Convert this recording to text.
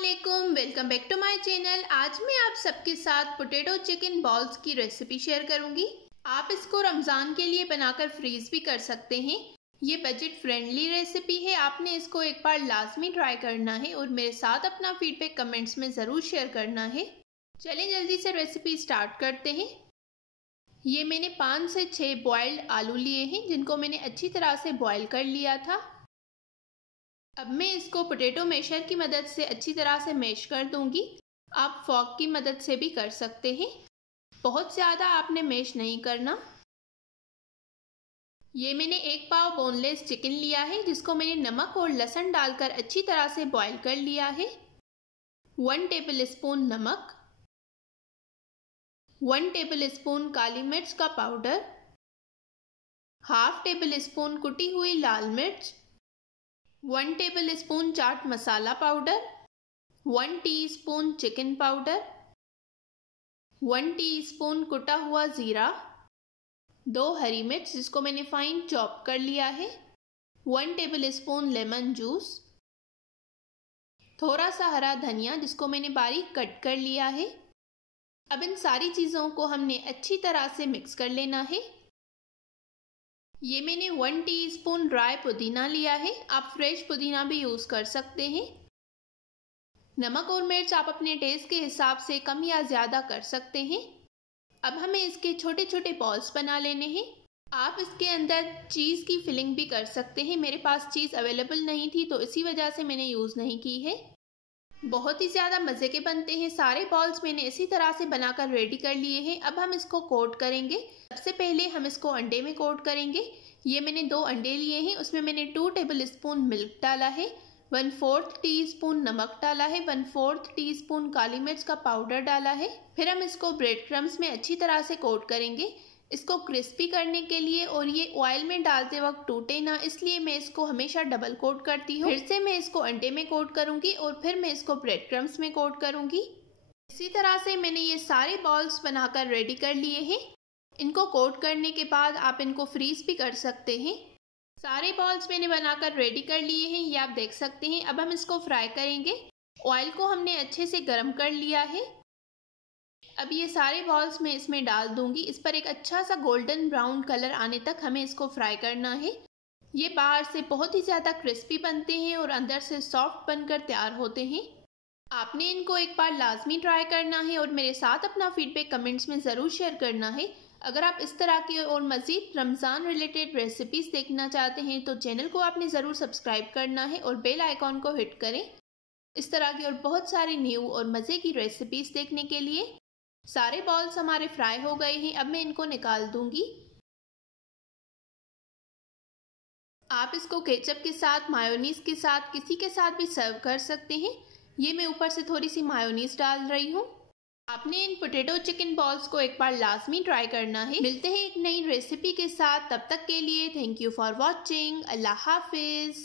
अस्सलामुअलैकुम, welcome back to my channel. आज मैं आप सबके साथ पोटैटो चिकन बॉल्स की रेसिपी शेयर करूंगी। आप इसको रमज़ान के लिए बनाकर फ्रीज भी कर सकते हैं। ये बजट फ्रेंडली रेसिपी है। आपने इसको एक बार लाजमी ट्राई करना है और मेरे साथ अपना फीडबैक कमेंट्स में ज़रूर शेयर करना है। चलें जल्दी से रेसिपी स्टार्ट करते हैं। ये मैंने 5 से 6 बॉयल्ड आलू लिए हैं जिनको मैंने अच्छी तरह से बॉयल कर लिया था। अब मैं इसको पोटैटो मैशर की मदद से अच्छी तरह से मैश कर दूंगी। आप फॉर्क की मदद से भी कर सकते हैं। बहुत ज़्यादा आपने मैश नहीं करना। ये मैंने 1 पाव बोनलेस चिकन लिया है जिसको मैंने नमक और लहसुन डालकर अच्छी तरह से बॉईल कर लिया है। 1 टेबल स्पून नमक, 1 टेबल स्पून काली मिर्च का पाउडर, हाफ टेबल स्पून कुटी हुई लाल मिर्च, 1 tablespoon chaat masala powder, 1 teaspoon chicken powder, 1 टीस्पून कुटा हुआ ज़ीरा, 2 हरी मिर्च जिसको मैंने फाइन चॉप कर लिया है, 1 टेबल स्पून लेमन जूस, थोड़ा सा हरा धनिया जिसको मैंने बारीक कट कर लिया है। अब इन सारी चीज़ों को हमने अच्छी तरह से मिक्स कर लेना है। ये मैंने 1 टीस्पून ड्राई पुदीना लिया है। आप फ्रेश पुदीना भी यूज़ कर सकते हैं। नमक और मिर्च आप अपने टेस्ट के हिसाब से कम या ज़्यादा कर सकते हैं। अब हमें इसके छोटे छोटे बॉल्स बना लेने हैं। आप इसके अंदर चीज़ की फिलिंग भी कर सकते हैं। मेरे पास चीज़ अवेलेबल नहीं थी तो इसी वजह से मैंने यूज़ नहीं की है। बहुत ही ज़्यादा मज़े के बनते हैं। सारे बॉल्स मैंने इसी तरह से बनाकर रेडी कर लिए हैं। अब हम इसको कोट करेंगे। सबसे पहले हम इसको अंडे में कोट करेंगे। ये मैंने 2 अंडे लिए हैं। उसमें मैंने 2 टेबल स्पून मिल्क डाला है, 1/4 टीस्पून नमक डाला है, 1/4 टीस्पून काली मिर्च का पाउडर डाला है। फिर हम इसको ब्रेड क्रम्स में अच्छी तरह से कोट करेंगे इसको क्रिस्पी करने के लिए। और ये ऑयल में डालते वक्त टूटे ना, इसलिए मैं इसको हमेशा डबल कोट करती हूँ। फिर से मैं इसको अंडे में कोट करूँगी और फिर मैं इसको ब्रेड क्रम्स में कोट करूँगी। इसी तरह से मैंने ये सारे बॉल्स बनाकर रेडी कर लिए हैं। इनको कोट करने के बाद आप इनको फ्रीज भी कर सकते हैं। सारे बॉल्स मैंने बनाकर रेडी कर लिए हैं, ये आप देख सकते हैं। अब हम इसको फ्राई करेंगे। ऑयल को हमने अच्छे से गर्म कर लिया है। अब ये सारे बॉल्स मैं इसमें डाल दूंगी। इस पर एक अच्छा सा गोल्डन ब्राउन कलर आने तक हमें इसको फ्राई करना है। ये बाहर से बहुत ही ज़्यादा क्रिस्पी बनते हैं और अंदर से सॉफ्ट बनकर तैयार होते हैं। आपने इनको एक बार लाजमी ट्राई करना है और मेरे साथ अपना फीडबैक कमेंट्स में ज़रूर शेयर करना है। अगर आप इस तरह की और मज़ीद रमज़ान रिलेटेड रेसिपीज़ देखना चाहते हैं तो चैनल को आपने ज़रूर सब्सक्राइब करना है और बेल आइकॉन को हिट करें इस तरह की और बहुत सारी न्यू और मज़े की रेसिपीज़ देखने के लिए। सारे बॉल्स हमारे फ्राई हो गए हैं। अब मैं इनको निकाल दूंगी। आप इसको केचप के साथ, मायोनीज़ के साथ, किसी के साथ भी सर्व कर सकते हैं। ये मैं ऊपर से थोड़ी सी मायोनीज़ डाल रही हूँ। आपने इन पोटैटो चिकन बॉल्स को एक बार लाजमी ट्राई करना है। मिलते हैं एक नई रेसिपी के साथ, तब तक के लिए थैंक यू फॉर वॉचिंग। अल्लाह हाफिज़।